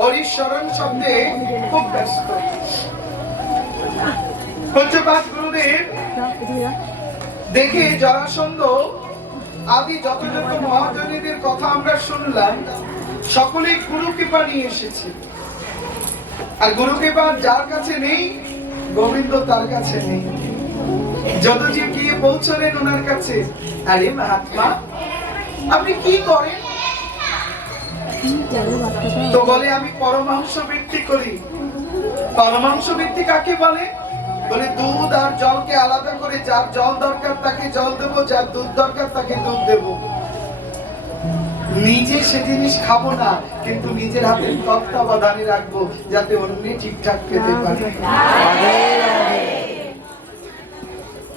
হরিশরণ শব্দে খুব ব্যস্ত। পঞ্চপাশ গুরুদেব দেখে জরাসন্ধ আদি যত যত মহাজনীদের কথা আমরা শুনলাম, সকলেই গুরু কৃপা নিয়ে এসেছে। আর গুরু কৃপা যার কাছে নেই, গোবিন্দ তার কাছে নেই। যতজীব গিয়ে পৌঁছলেন ওনার কাছে, আরে মহাত্মা আপনি কি করেন? তো বলে আমি পরমাংশ বৃত্তি করি। পরমাংশ বৃত্তি কাকে বলে? বলে দুধ আর জলকে আলাদা করে, যার জল দরকার তাকে জল দেবো, যার দুধ দরকার তাকে দুধ দেবো। নিজে সে জিনিস খাবো না, কিন্তু নিজের হাতে তত্ত্বাবধানে রাখবো যাতে অন্য ঠিকঠাক খেতে পারে।